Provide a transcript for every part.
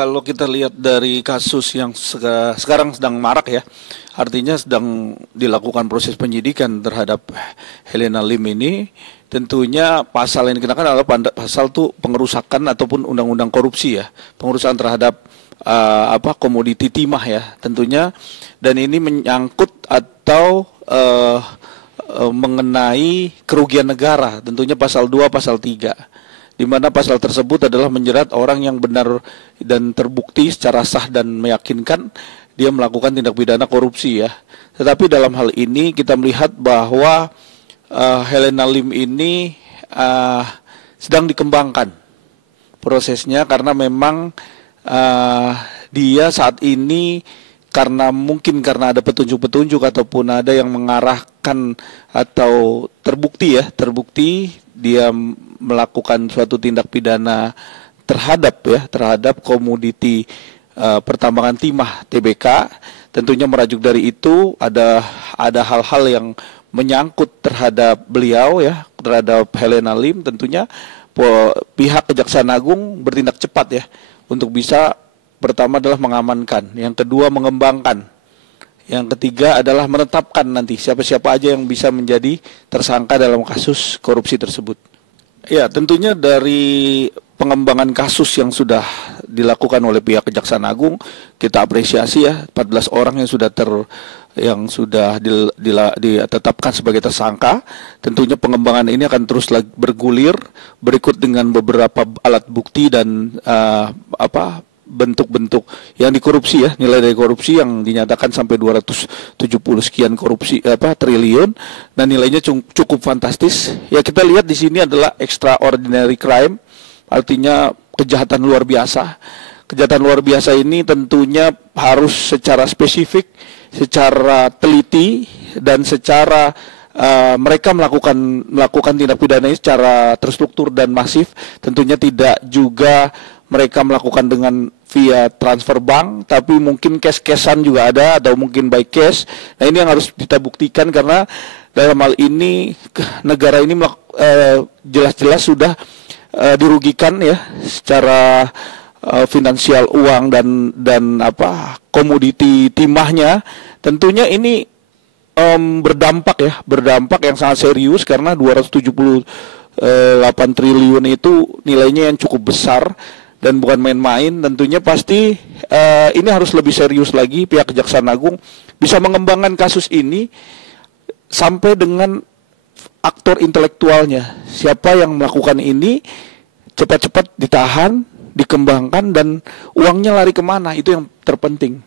kalau kita lihat dari kasus yang sekarang sedang marak ya, artinya sedang dilakukan proses penyidikan terhadap Helena Lim ini, tentunya pasal yang dikenakan adalah pasal tuh pengerusakan ataupun undang-undang korupsi ya, pengerusakan terhadap komoditi timah ya, tentunya, dan ini menyangkut atau mengenai kerugian negara, tentunya pasal 2, pasal 3. Di mana pasal tersebut adalah menjerat orang yang benar dan terbukti secara sah dan meyakinkan dia melakukan tindak pidana korupsi ya. Tetapi dalam hal ini kita melihat bahwa Helena Lim ini sedang dikembangkan prosesnya, karena memang dia saat ini mungkin karena ada petunjuk-petunjuk ataupun ada yang mengarahkan atau terbukti dia melakukan suatu tindak pidana terhadap komoditi pertambangan timah TBK. Tentunya merajuk dari itu ada hal-hal yang menyangkut terhadap beliau ya, terhadap Helena Lim. Tentunya pihak Kejaksaan Agung bertindak cepat ya untuk bisa, pertama adalah mengamankan, yang kedua mengembangkan, yang ketiga adalah menetapkan nanti siapa-siapa aja yang bisa menjadi tersangka dalam kasus korupsi tersebut. Ya, tentunya dari pengembangan kasus yang sudah dilakukan oleh pihak Kejaksaan Agung, kita apresiasi ya, 14 orang yang sudah ditetapkan sebagai tersangka. Tentunya pengembangan ini akan terus bergulir berikut dengan beberapa alat bukti dan bentuk-bentuk yang dikorupsi ya, nilai dari korupsi yang dinyatakan sampai 270 sekian triliun, dan nilainya cukup fantastis. Ya, kita lihat di sini adalah extraordinary crime, artinya kejahatan luar biasa. Kejahatan luar biasa ini tentunya harus secara spesifik, secara teliti, dan secara mereka melakukan tindak pidana ini secara terstruktur dan masif. Tentunya tidak juga mereka melakukan dengan via transfer bank, tapi mungkin cash-cashan juga ada, atau mungkin by cash. Nah, ini yang harus kita buktikan, karena dalam hal ini negara ini jelas-jelas sudah dirugikan ya secara finansial, uang dan komoditi timahnya. Tentunya ini berdampak yang sangat serius, karena 278 triliun itu nilainya yang cukup besar dan bukan main-main. Tentunya pasti ini harus lebih serius lagi, pihak Kejaksaan Agung bisa mengembangkan kasus ini sampai dengan aktor intelektualnya. Siapa yang melakukan ini cepat-cepat ditahan, dikembangkan, dan uangnya lari kemana, itu yang terpenting.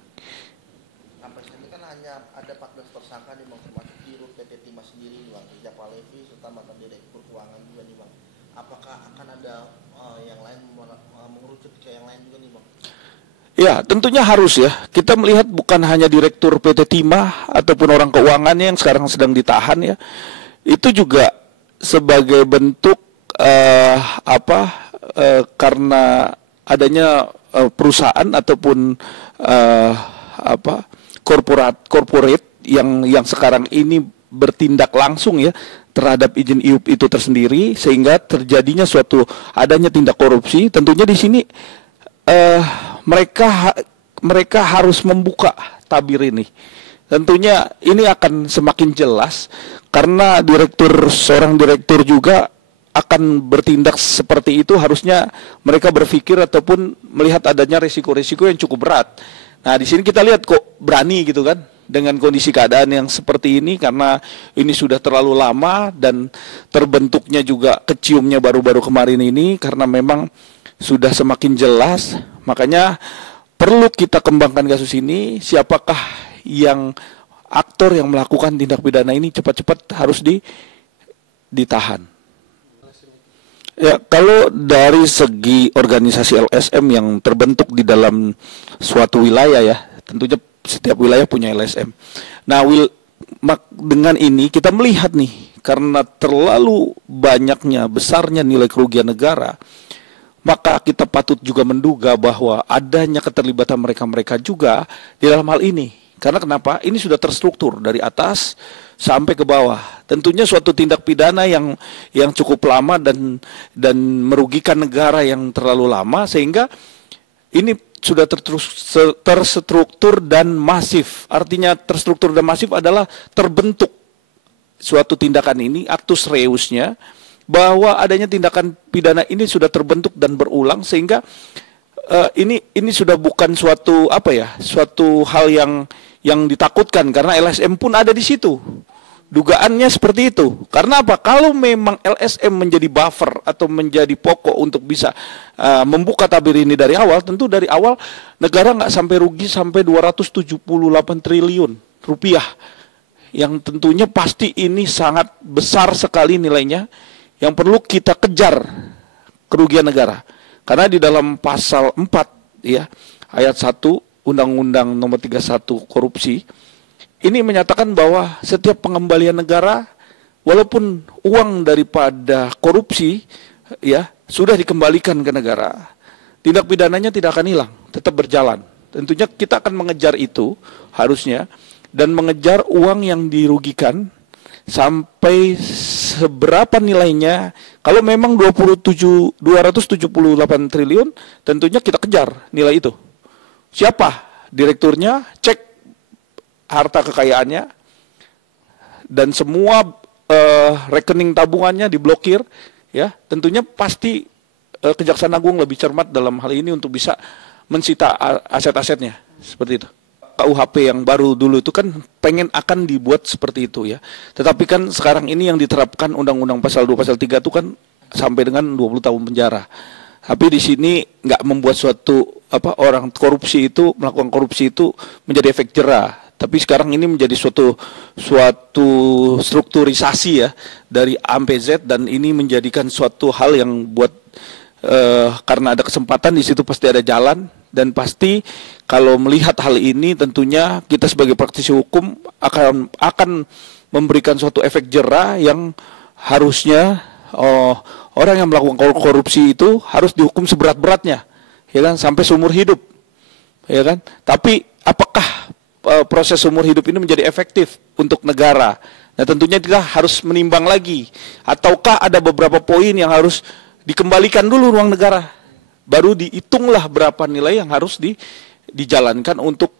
Sampai sini kan hanya ada 14 tersangka nih Bang, termasuk Dirut PT Timah sendiri nih Bang, Japa Levi serta mantan Direktur Keuangan juga nih Bang. Apakah akan ada yang lain mengerucut ke yang lain juga nih Bang? Ya, tentunya harus ya. Kita melihat bukan hanya Direktur PT Timah ataupun orang keuangannya yang sekarang sedang ditahan ya. Itu juga sebagai bentuk karena adanya perusahaan ataupun corporate yang sekarang ini bertindak langsung ya terhadap izin IUP itu tersendiri, sehingga terjadinya adanya tindak korupsi. Tentunya di sini mereka harus membuka tabir ini. Tentunya ini akan semakin jelas, karena seorang direktur juga akan bertindak seperti itu. Harusnya mereka berpikir ataupun melihat adanya risiko-risiko yang cukup berat. Nah, di sini kita lihat kok berani gitu kan dengan kondisi keadaan yang seperti ini, karena ini sudah terlalu lama dan terbentuknya juga keciumnya baru-baru kemarin ini, karena memang sudah semakin jelas. Makanya perlu kita kembangkan kasus ini. Siapakah yang aktor yang melakukan tindak pidana ini, cepat-cepat harus ditahan. Ya, kalau dari segi organisasi LSM yang terbentuk di dalam suatu wilayah ya, tentunya setiap wilayah punya LSM. Nah, dengan ini kita melihat nih, karena terlalu besarnya nilai kerugian negara, maka kita patut juga menduga bahwa adanya keterlibatan mereka juga di dalam hal ini. Karena kenapa? Ini sudah terstruktur dari atas sampai ke bawah. Tentunya suatu tindak pidana yang cukup lama dan merugikan negara yang terlalu lama, sehingga ini sudah terstruktur dan masif. Artinya terstruktur dan masif adalah terbentuk suatu tindakan ini, actus reusnya, bahwa adanya tindakan pidana ini sudah terbentuk dan berulang, sehingga ini sudah bukan suatu suatu hal yang ditakutkan, karena LSM pun ada di situ. Dugaannya seperti itu. Karena apa? Kalau memang LSM menjadi buffer atau menjadi pokok untuk bisa membuka tabir ini dari awal, tentu dari awal negara nggak sampai rugi sampai 278 triliun rupiah. Yang tentunya pasti ini sangat besar sekali nilainya, yang perlu kita kejar kerugian negara. Karena di dalam pasal 4 ya, ayat 1 Undang-Undang Nomor 31 korupsi ini menyatakan bahwa setiap pengembalian negara, walaupun uang daripada korupsi ya sudah dikembalikan ke negara, tindak pidananya tidak akan hilang, tetap berjalan. Tentunya kita akan mengejar itu harusnya, dan mengejar uang yang dirugikan sampai seberapa nilainya. Kalau memang 278 triliun, tentunya kita kejar nilai itu. Siapa direkturnya, cek harta kekayaannya, dan semua rekening tabungannya diblokir, ya. Tentunya pasti Kejaksaan Agung lebih cermat dalam hal ini untuk bisa mensita aset-asetnya seperti itu. KUHP yang baru dulu itu kan akan dibuat seperti itu ya. Tetapi kan sekarang ini yang diterapkan Undang-Undang pasal 2 pasal 3 itu kan sampai dengan 20 tahun penjara. Tapi di sini nggak membuat suatu orang korupsi itu melakukan korupsi itu menjadi efek jerah. Tapi sekarang ini menjadi suatu strukturisasi ya dari A sampai Z, dan ini menjadikan suatu hal yang buat karena ada kesempatan di situ pasti ada jalan, dan pasti kalau melihat hal ini tentunya kita sebagai praktisi hukum akan memberikan suatu efek jerah yang harusnya orang yang melakukan korupsi itu harus dihukum seberat-beratnya, ya kan, sampai seumur hidup, ya kan. Tapi apakah proses seumur hidup ini menjadi efektif untuk negara? Nah, tentunya kita harus menimbang lagi, ataukah ada beberapa poin yang harus dikembalikan dulu uang negara, baru dihitunglah berapa nilai yang harus dijalankan untuk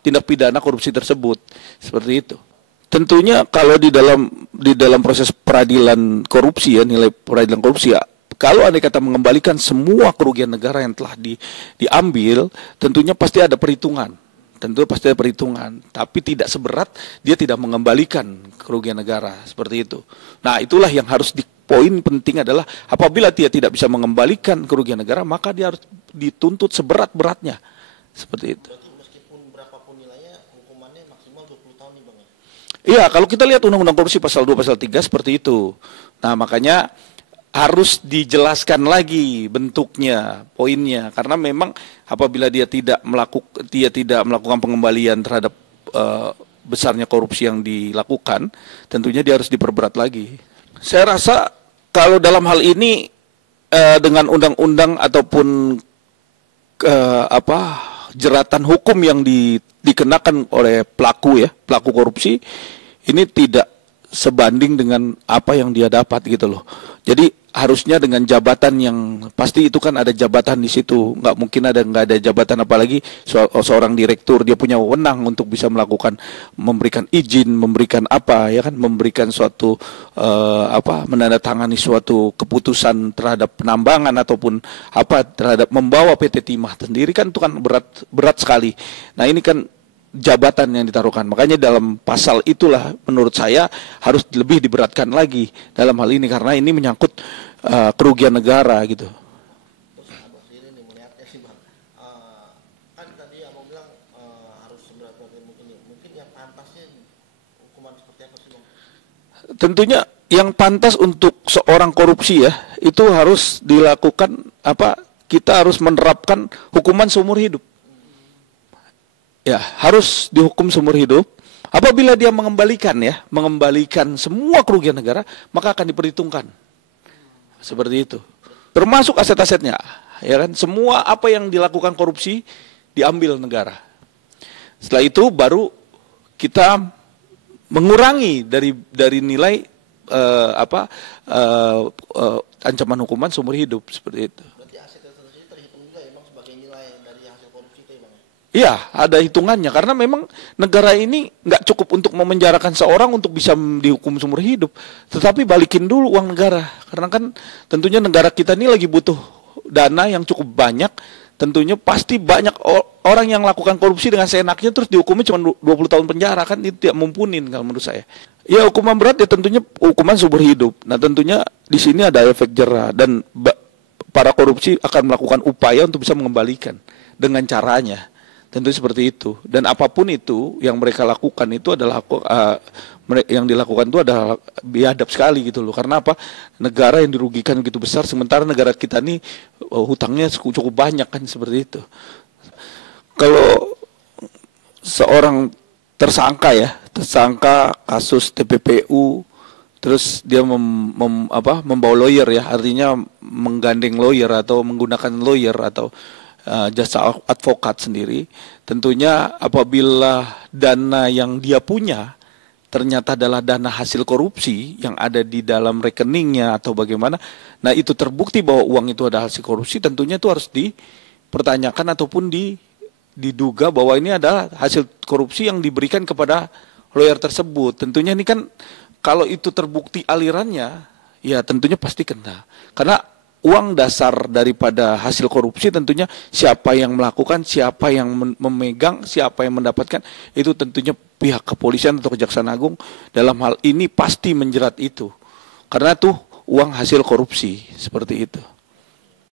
tindak pidana korupsi tersebut, seperti itu. Tentunya kalau di dalam proses peradilan korupsi ya, nilai peradilan korupsi ya, kalau andai kata mengembalikan semua kerugian negara yang telah diambil, tentunya pasti ada perhitungan. Tapi tidak seberat dia tidak mengembalikan kerugian negara, seperti itu. Nah, itulah yang harus poin penting adalah apabila dia tidak bisa mengembalikan kerugian negara, maka dia harus dituntut seberat-beratnya, seperti itu. Berarti meskipun berapapun nilainya, hukumannya maksimal 20 tahun nih Bang ya? Iya, kalau kita lihat Undang-Undang Korupsi pasal 2 pasal 3 seperti itu. Nah, makanya harus dijelaskan lagi bentuknya, poinnya, karena memang apabila dia tidak melakukan pengembalian terhadap besarnya korupsi yang dilakukan, tentunya dia harus diperberat lagi. Saya rasa kalau dalam hal ini dengan undang-undang ataupun jeratan hukum yang dikenakan oleh pelaku korupsi ini tidak sebanding dengan apa yang dia dapat gitu loh. Jadi harusnya dengan jabatan yang pasti itu kan ada jabatan di situ, nggak mungkin nggak ada jabatan, apalagi seorang direktur dia punya wewenang untuk bisa memberikan izin, memberikan memberikan suatu menandatangani suatu keputusan terhadap penambangan ataupun terhadap membawa PT Timah sendiri, kan itu kan berat sekali. Nah, ini kan jabatan yang ditaruhkan. Makanya dalam pasal itulah menurut saya harus lebih diberatkan lagi dalam hal ini, karena ini menyangkut kerugian negara gitu. Terus Abah sendiri nih melihatnya sih Bang, kan tadi Abang bilang harus seberat-beratnya mungkin yang pantasnya hukuman seperti apa sih Bang? Tentunya yang pantas untuk seorang korupsi ya, itu harus dilakukan kita harus menerapkan hukuman seumur hidup. Ya, harus dihukum seumur hidup. Apabila dia mengembalikan semua kerugian negara, maka akan diperhitungkan. Seperti itu. Termasuk aset-asetnya, ya kan? Semua apa yang dilakukan korupsi diambil negara. Setelah itu baru kita mengurangi dari nilai ancaman hukuman seumur hidup, seperti itu. Berarti aset tersebut terhitung juga ya Bang sebagai nilai nilai dari hasil korupsi itu ya Bang? Iya, ada hitungannya karena memang negara ini nggak cukup untuk memenjarakan seorang untuk bisa dihukum seumur hidup, tetapi balikin dulu uang negara karena kan tentunya negara kita ini lagi butuh dana yang cukup banyak. Tentunya pasti banyak orang yang melakukan korupsi dengan seenaknya terus dihukumnya cuma 20 tahun penjara, kan itu tidak mumpunin kalau menurut saya. Ya hukuman berat ya tentunya hukuman seumur hidup. Nah tentunya di sini ada efek jerah dan para korupsi akan melakukan upaya untuk bisa mengembalikan dengan caranya. Tentu seperti itu. Dan apapun itu yang mereka lakukan itu adalah yang dilakukan itu adalah biadab sekali gitu loh. Karena apa? Negara yang dirugikan begitu besar sementara negara kita ini hutangnya cukup banyak kan seperti itu. Kalau seorang tersangka kasus TPPU terus dia membawa lawyer ya, artinya menggandeng lawyer atau menggunakan lawyer atau jasa advokat sendiri, tentunya apabila dana yang dia punya ternyata adalah dana hasil korupsi yang ada di dalam rekeningnya atau bagaimana, nah itu terbukti bahwa uang itu adalah hasil korupsi, tentunya itu harus dipertanyakan ataupun diduga bahwa ini adalah hasil korupsi yang diberikan kepada lawyer tersebut. Tentunya ini kan kalau itu terbukti alirannya, ya tentunya pasti kena. Karena uang dasar daripada hasil korupsi tentunya siapa yang melakukan, siapa yang memegang, siapa yang mendapatkan, itu tentunya pihak kepolisian atau Kejaksaan Agung dalam hal ini pasti menjerat itu. Karena itu uang hasil korupsi, seperti itu.